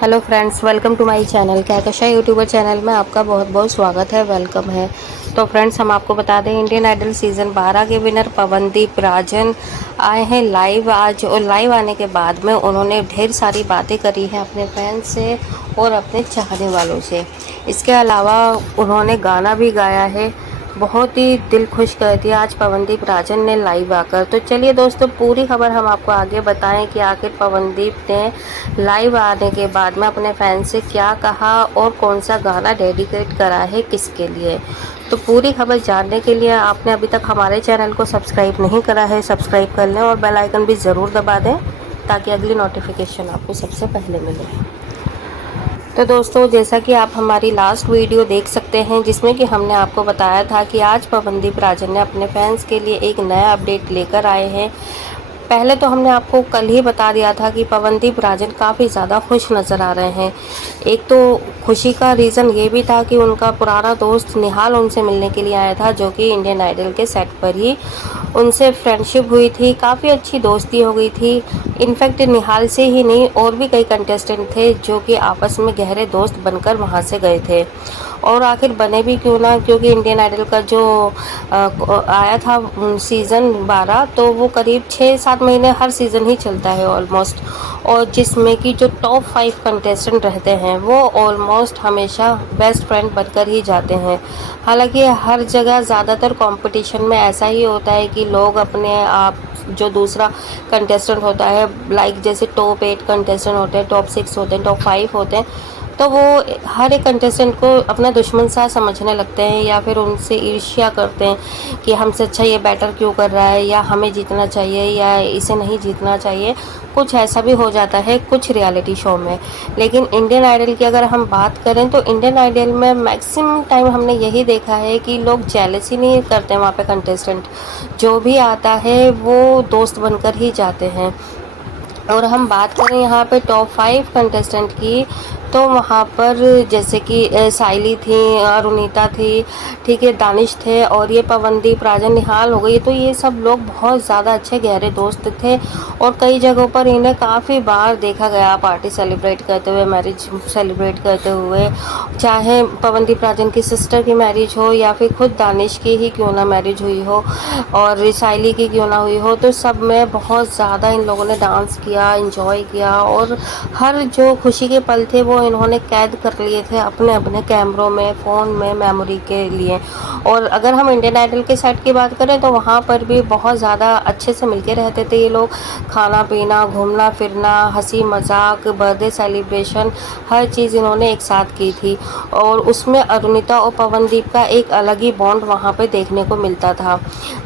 Hello friends, welcome to my channel. Kahkasha youtuber channel में आपका बहुत बहुत स्वागत है, वेलकम है। तो फ्रेंड्स, हम आपको बता दें, इंडियन आइडल सीज़न 12 के विनर पवनदीप राजन आए हैं लाइव आज। और लाइव आने के बाद में उन्होंने ढेर सारी बातें करी हैं अपने फैंस से और अपने चाहने वालों से। इसके अलावा उन्होंने गाना भी गाया है, बहुत ही दिल खुश कर दिया आज पवनदीप राजन ने लाइव आकर। तो चलिए दोस्तों, पूरी खबर हम आपको आगे बताएं कि आखिर पवनदीप ने लाइव आने के बाद में अपने फैंस से क्या कहा और कौन सा गाना डेडिकेट करा है किसके लिए। तो पूरी खबर जानने के लिए आपने अभी तक हमारे चैनल को सब्सक्राइब नहीं करा है, सब्सक्राइब कर लें और बेल आइकन भी ज़रूर दबा दें ताकि अगली नोटिफिकेशन आपको सबसे पहले मिले। तो दोस्तों, जैसा कि आप हमारी लास्ट वीडियो देख सकते हैं जिसमें कि हमने आपको बताया था कि आज पवनदीप राजन ने अपने फैंस के लिए एक नया अपडेट लेकर आए हैं। पहले तो हमने आपको कल ही बता दिया था कि पवनदीप राजन काफ़ी ज़्यादा खुश नज़र आ रहे हैं। एक तो खुशी का रीज़न ये भी था कि उनका पुराना दोस्त निहाल उनसे मिलने के लिए आया था, जो कि इंडियन आइडल के सेट पर ही उनसे फ्रेंडशिप हुई थी, काफ़ी अच्छी दोस्ती हो गई थी। इनफैक्ट निहाल से ही नहीं, और भी कई कंटेस्टेंट थे जो कि आपस में गहरे दोस्त बनकर वहाँ से गए थे। और आखिर बने भी क्यों ना, क्योंकि इंडियन आइडल का जो आया था सीज़न 12, तो वो करीब 6-7 महीने हर सीज़न ही चलता है ऑलमोस्ट। और जिसमें कि जो टॉप 5 कंटेस्टेंट रहते हैं वो ऑलमोस्ट हमेशा बेस्ट फ्रेंड बनकर ही जाते हैं। हालांकि हर जगह ज़्यादातर कंपटीशन में ऐसा ही होता है कि लोग अपने आप जो दूसरा कंटेस्टेंट होता है, लाइक जैसे टॉप 8 कंटेस्टेंट होते हैं, टॉप 6 होते हैं, टॉप 5 होते हैं, तो वो हर एक कंटेस्टेंट को अपना दुश्मन सा समझने लगते हैं या फिर उनसे ईर्ष्या करते हैं कि हमसे अच्छा ये बैटर क्यों कर रहा है, या हमें जीतना चाहिए या इसे नहीं जीतना चाहिए। कुछ ऐसा भी हो जाता है कुछ रियलिटी शो में। लेकिन इंडियन आइडल की अगर हम बात करें तो इंडियन आइडल में मैक्सिमम टाइम हमने यही देखा है कि लोग जेलसी नहीं करते वहाँ पे कंटेस्टेंट, जो भी आता है वो दोस्त बनकर ही जाते हैं। और हम बात करें यहाँ पे टॉप 5 कंटेस्टेंट की, तो वहाँ पर जैसे कि साइली थी, अरुणिता थी, ठीक है, दानिश थे, और ये पवनदीप राजन, निहाल हो गई। तो ये सब लोग बहुत ज़्यादा अच्छे गहरे दोस्त थे और कई जगहों पर इन्हें काफ़ी बार देखा गया पार्टी सेलिब्रेट करते हुए, मैरिज सेलिब्रेट करते हुए, चाहे पवनदीप राजन की सिस्टर की मैरिज हो या फिर खुद दानिश की ही क्यों ना मैरिज हुई हो और साइली की क्यों ना हुई हो, तो सब में बहुत ज़्यादा इन लोगों ने डांस किया, एंजॉय किया और हर जो खुशी के पल थे वो इन्होंने कैद कर लिए थे अपने अपने कैमरों में, फ़ोन में, मेमोरी के लिए। और अगर हम इंडियन आइडल के सेट की बात करें तो वहाँ पर भी बहुत ज़्यादा अच्छे से मिलके रहते थे ये लोग। खाना पीना, घूमना फिरना, हंसी मजाक, बर्थडे सेलिब्रेशन, हर चीज़ इन्होंने एक साथ की थी। और उसमें अरुणिता और पवनदीप का एक अलग ही बॉन्ड वहाँ पे देखने को मिलता था।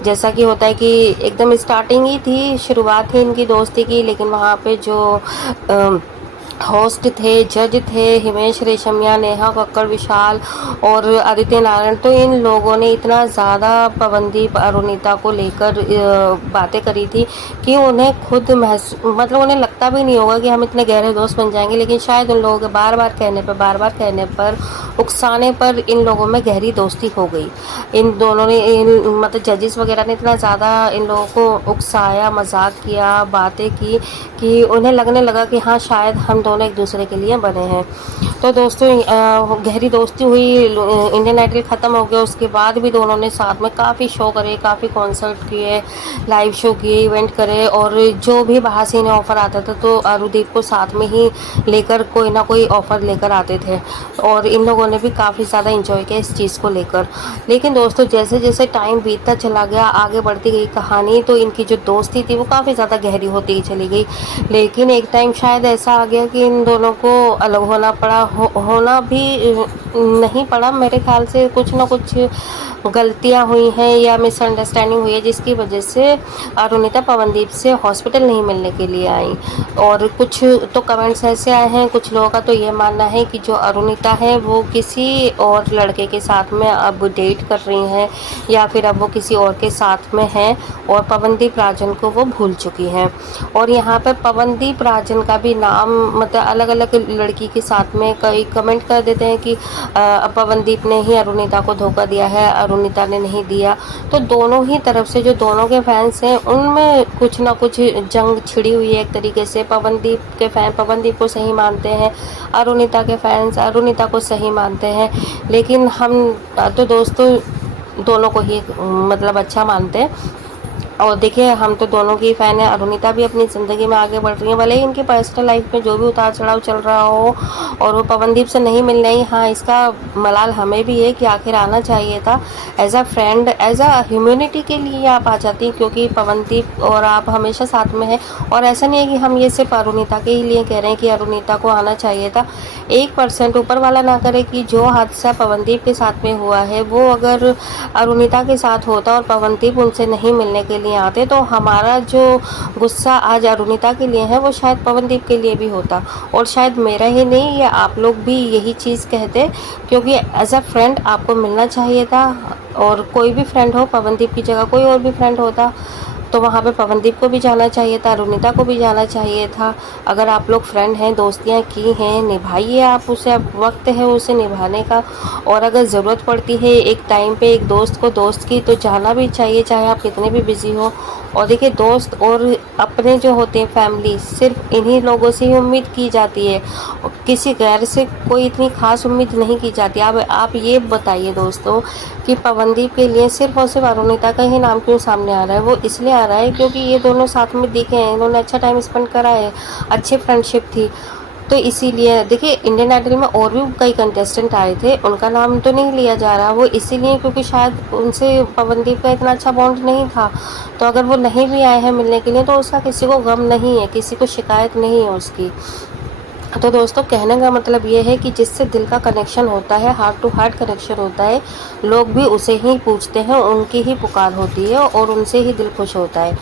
जैसा कि होता है कि एकदम स्टार्टिंग ही थी, शुरुआत ही इनकी दोस्ती की, लेकिन वहाँ पे जो होस्ट थे, जज थे, हिमेश रेशमिया, नेहा कक्कड़, विशाल और आदित्य नारायण, तो इन लोगों ने इतना ज़्यादा पवनदीप अरुणिता को लेकर बातें करी थी कि उन्हें खुद मतलब उन्हें लगता भी नहीं होगा कि हम इतने गहरे दोस्त बन जाएंगे, लेकिन शायद उन लोगों के बार बार कहने पर, उकसाने पर इन लोगों में गहरी दोस्ती हो गई। इन दोनों ने मतलब जजेस वगैरह ने इतना ज़्यादा इन लोगों को उकसाया, मजाक किया, बातें की कि उन्हें लगने लगा कि हाँ, शायद हम दोनों एक दूसरे के लिए बने हैं। तो दोस्तों, गहरी दोस्ती हुई, इंडियन आइडल ख़त्म हो गया, उसके बाद भी दोनों ने साथ में काफ़ी शो करे, काफ़ी कॉन्सर्ट किए, लाइव शो किए, इवेंट करे, और जो भी बाहर से इन्हें ऑफ़र आता था तो अरुदीप को साथ में ही लेकर कोई ना कोई ऑफ़र लेकर आते थे। और इन लोगों ने भी काफ़ी ज़्यादा इंजॉय किया इस चीज़ को लेकर। लेकिन दोस्तों, जैसे जैसे टाइम बीतता चला गया, आगे बढ़ती गई कहानी, तो इनकी जो दोस्ती थी वो काफ़ी ज़्यादा गहरी होती चली गई। लेकिन एक टाइम शायद ऐसा आ गया कि इन दोनों को अलग होना पड़ा, होना भी नहीं पड़ा, मेरे ख्याल से कुछ ना कुछ गलतियां हुई हैं या मिसअंडरस्टैंडिंग हुई है, जिसकी वजह से अरुणिता पवनदीप से हॉस्पिटल नहीं मिलने के लिए आई। और कुछ तो कमेंट्स ऐसे आए हैं, कुछ लोगों का तो ये मानना है कि जो अरुणिता है वो किसी और लड़के के साथ में अब डेट कर रही हैं या फिर अब वो किसी और के साथ में हैं और पवनदीप राजन को वो भूल चुकी हैं। और यहाँ पर पवनदीप राजन का भी नाम मतलब अलग अलग लड़की के साथ में कई कमेंट कर देते हैं कि पवनदीप ने ही अरुणिता को धोखा दिया है, अरुणिता ने नहीं दिया। तो दोनों ही तरफ से जो दोनों के फैंस हैं उनमें कुछ ना कुछ जंग छिड़ी हुई है एक तरीके से। पवनदीप के फैन पवनदीप को सही मानते हैं, अरुणिता के फैंस अरुणिता को सही मानते हैं। लेकिन हम तो दोस्तों दोनों को ही मतलब अच्छा मानते हैं। और देखिए हम तो दोनों की फ़ैन है। अरुणिता भी अपनी ज़िंदगी में आगे बढ़ रही है, भले ही इनकी पर्सनल लाइफ में जो भी उतार चढ़ाव चल रहा हो और वो पवनदीप से नहीं मिल रही। हाँ, इसका मलाल हमें भी है कि आखिर आना चाहिए था। As a friend, as a humanity के लिए आप आ जाती, क्योंकि पवनदीप और आप हमेशा साथ में हैं। और ऐसा नहीं है कि हम ये सिर्फ अरुणिता के ही लिए कह रहे हैं कि अरुणिता को आना चाहिए था। 1% ऊपर वाला ना करे कि जो हादसा पवनदीप के साथ में हुआ है वो अगर अरुणिता के साथ होता और पवनदीप उनसे नहीं मिलने के लिए आते, तो हमारा जो गुस्सा आज अरुणिता के लिए है वो शायद पवनदीप के लिए भी होता। और शायद मेरा ही नहीं, ये आप लोग भी यही चीज़ कहते, क्योंकि एज अ फ्रेंड आपको मिलना चाहिए था। और कोई भी फ्रेंड हो, पवनदीप की जगह कोई और भी फ्रेंड होता तो वहाँ पे पवनदीप को भी जाना चाहिए था, अरुणिता को भी जाना चाहिए था। अगर आप लोग फ्रेंड हैं, दोस्तियाँ की हैं, निभाइए आप उसे, अब वक्त है उसे निभाने का। और अगर ज़रूरत पड़ती है एक टाइम पे एक दोस्त को दोस्त की, तो जाना भी चाहिए, चाहे आप कितने भी बिजी हो। और देखिए दोस्त और अपने जो होते हैं फैमिली, सिर्फ इन्हीं लोगों से ही उम्मीद की जाती है, किसी गैर से कोई इतनी खास उम्मीद नहीं की जाती। अब आप ये बताइए दोस्तों कि पवनदीप के लिए सिर्फ और सिर्फ अरुणिता का ही नाम क्यों सामने आ रहा है? वो इसलिए आ रहा है क्योंकि ये दोनों साथ में दिखे हैं, इन्होंने अच्छा टाइम स्पेंड करा है, अच्छी फ्रेंडशिप थी। तो इसीलिए देखिए इंडियन आइडल में और भी कई कंटेस्टेंट आए थे, उनका नाम तो नहीं लिया जा रहा, वो इसीलिए क्योंकि शायद उनसे पवनदीप का इतना अच्छा बॉन्ड नहीं था। तो अगर वो नहीं भी आए हैं मिलने के लिए तो उसका किसी को गम नहीं है, किसी को शिकायत नहीं है उसकी। तो दोस्तों कहने का मतलब ये है कि जिससे दिल का कनेक्शन होता है, हार्ट टू हार्ट कनेक्शन होता है, लोग भी उसे ही पूछते हैं, उनकी ही पुकार होती है और उनसे ही दिल खुश होता है।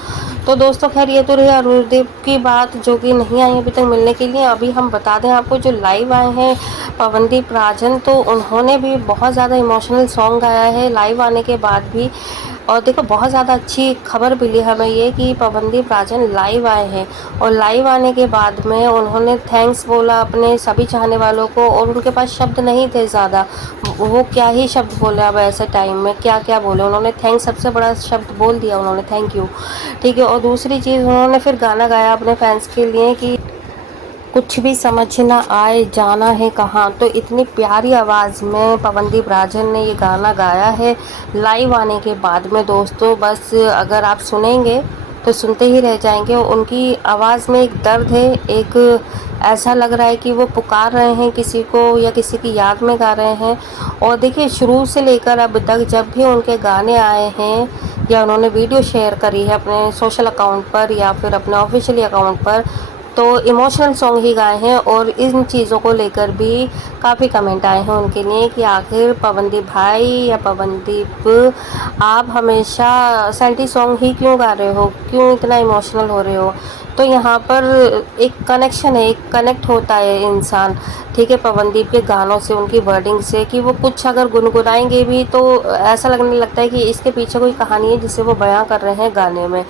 तो दोस्तों खैर ये तो रही अरुणदीप की बात, जो कि नहीं आई अभी तक मिलने के लिए। अभी हम बता दें आपको, जो लाइव आए हैं पवनदीप राजन, तो उन्होंने भी बहुत ज़्यादा इमोशनल सॉन्ग गाया है लाइव आने के बाद भी। और देखो बहुत ज़्यादा अच्छी खबर मिली हमें ये कि पवनदीप राजन लाइव आए हैं, और लाइव आने के बाद में उन्होंने थैंक्स बोला अपने सभी चाहने वालों को। और उनके पास शब्द नहीं थे ज़्यादा, वो क्या ही शब्द बोले अब ऐसे टाइम में, क्या क्या बोले। उन्होंने थैंक्स सबसे बड़ा शब्द बोल दिया उन्होंने, थैंक यू, ठीक है। और दूसरी चीज़ उन्होंने फिर गाना गाया अपने फैंस के लिए कि कुछ भी समझ ना आए जाना है कहाँ। तो इतनी प्यारी आवाज़ में पवनदीप राजन ने ये गाना गाया है लाइव आने के बाद में दोस्तों। बस अगर आप सुनेंगे तो सुनते ही रह जाएंगे। उनकी आवाज़ में एक दर्द है, एक ऐसा लग रहा है कि वो पुकार रहे हैं किसी को या किसी की याद में गा रहे हैं। और देखिए शुरू से लेकर अब तक जब भी उनके गाने आए हैं या उन्होंने वीडियो शेयर करी है अपने सोशल अकाउंट पर या फिर अपने ऑफिशियली अकाउंट पर, तो इमोशनल सॉन्ग ही गाए हैं। और इन चीज़ों को लेकर भी काफ़ी कमेंट आए हैं उनके लिए कि आखिर पवनदीप भाई या पवनदीप आप हमेशा सैंटी सॉन्ग ही क्यों गा रहे हो, क्यों इतना इमोशनल हो रहे हो। तो यहाँ पर एक कनेक्शन है, एक कनेक्ट होता है इंसान, ठीक है, पवनदीप के गानों से, उनकी वर्डिंग से, कि वो कुछ अगर गुनगुनाएंगे भी तो ऐसा लगने लगता है कि इसके पीछे कोई कहानी है जिसे वो बयां कर रहे हैं गाने में।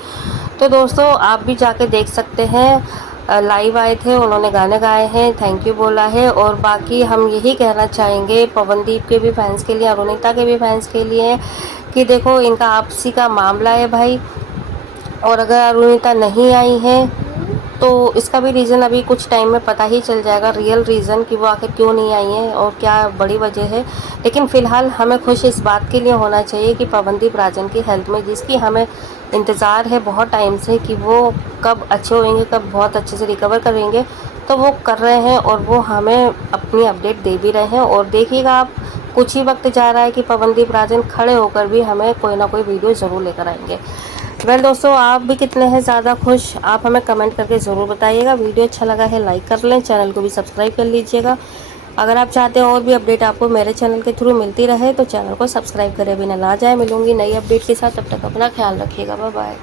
तो दोस्तों आप भी जाके देख सकते हैं, लाइव आए थे, उन्होंने गाने गाए हैं, थैंक यू बोला है। और बाकी हम यही कहना चाहेंगे पवनदीप के भी फैंस के लिए, अरुणिता के भी फैंस के लिए, कि देखो इनका आपसी का मामला है भाई। और अगर अरुणिता नहीं आई है तो इसका भी रीज़न अभी कुछ टाइम में पता ही चल जाएगा, रियल रीज़न कि वो आखिर क्यों नहीं आई हैं और क्या बड़ी वजह है। लेकिन फ़िलहाल हमें खुश इस बात के लिए होना चाहिए कि पवनदीप राजन की हेल्थ में, जिसकी हमें इंतज़ार है बहुत टाइम से कि वो कब अच्छे होंगे, कब बहुत अच्छे से रिकवर करेंगे, तो वो कर रहे हैं और वो हमें अपनी अपडेट दे भी रहे हैं। और देखिएगा आप, कुछ ही वक्त जा रहा है कि पवनदीप राजन खड़े होकर भी हमें कोई ना कोई वीडियो ज़रूर लेकर आएंगे। वेल दोस्तों आप भी कितने हैं ज़्यादा खुश, आप हमें कमेंट करके ज़रूर बताइएगा। वीडियो अच्छा लगा है लाइक कर लें, चैनल को भी सब्सक्राइब कर लीजिएगा। अगर आप चाहते हैं और भी अपडेट आपको मेरे चैनल के थ्रू मिलती रहे तो चैनल को सब्सक्राइब करे बिना ना जाए। मिलूंगी नई अपडेट के साथ, तब तक अपना ख्याल रखिएगा, बाय बाय।